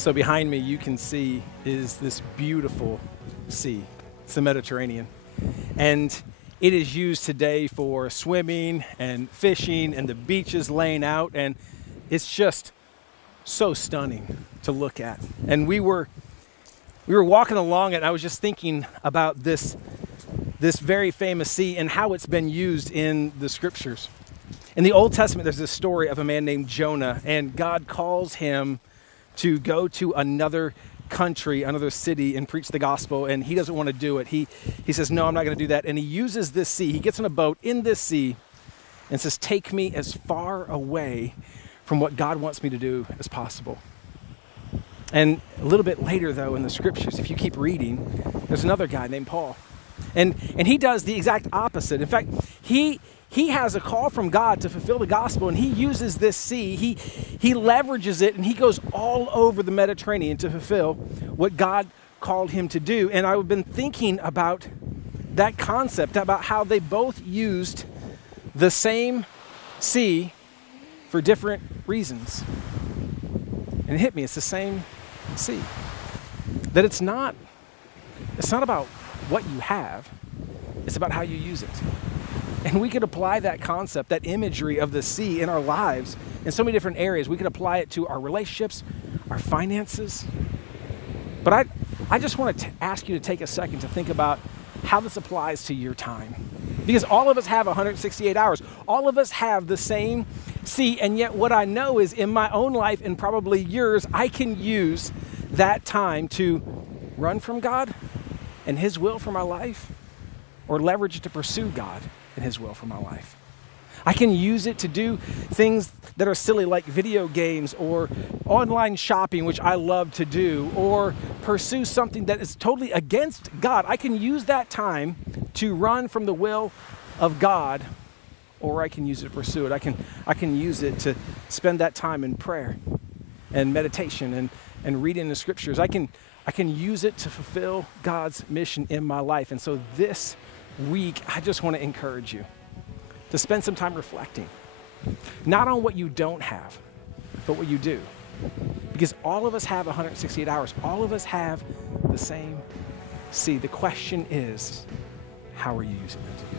So behind me, you can see is this beautiful sea. It's the Mediterranean. And it is used today for swimming and fishing and the beaches laying out. And it's just so stunning to look at. And we were walking along it, and I was just thinking about this very famous sea and how it's been used in the scriptures. In the Old Testament, there's this story of a man named Jonah, and God calls him to go to another country, another city, and preach the gospel, and he doesn't want to do it. He says, no, I'm not going to do that. And he uses this sea. He gets on a boat in this sea and says, take me as far away from what God wants me to do as possible. And a little bit later, though, in the scriptures, if you keep reading, there's another guy named Paul. And he does the exact opposite. In fact, he has a call from God to fulfill the gospel, and he uses this sea. He leverages it, and he goes all over the Mediterranean to fulfill what God called him to do. And I've been thinking about that concept, about how they both used the same sea for different reasons. And it hit me, it's the same sea. That it's not about what you have, it's about how you use it. And we could apply that concept, that imagery of the sea in our lives in so many different areas. We could apply it to our relationships, our finances. But I just want to ask you to take a second to think about how this applies to your time. Because all of us have 168 hours. All of us have the same sea, and yet what I know is in my own life and probably yours, I can use that time to run from God and His will for my life, or leverage it to pursue God and His will for my life. I can use it to do things that are silly like video games or online shopping, which I love to do, or pursue something that is totally against God. I can use that time to run from the will of God, or I can use it to pursue it. I can use it to spend that time in prayer and meditation and reading the scriptures. I can use it to fulfill God's mission in my life. And so this week, I just want to encourage you to spend some time reflecting, not on what you don't have, but what you do. Because all of us have 168 hours. All of us have the same sea. The question is, how are you using it?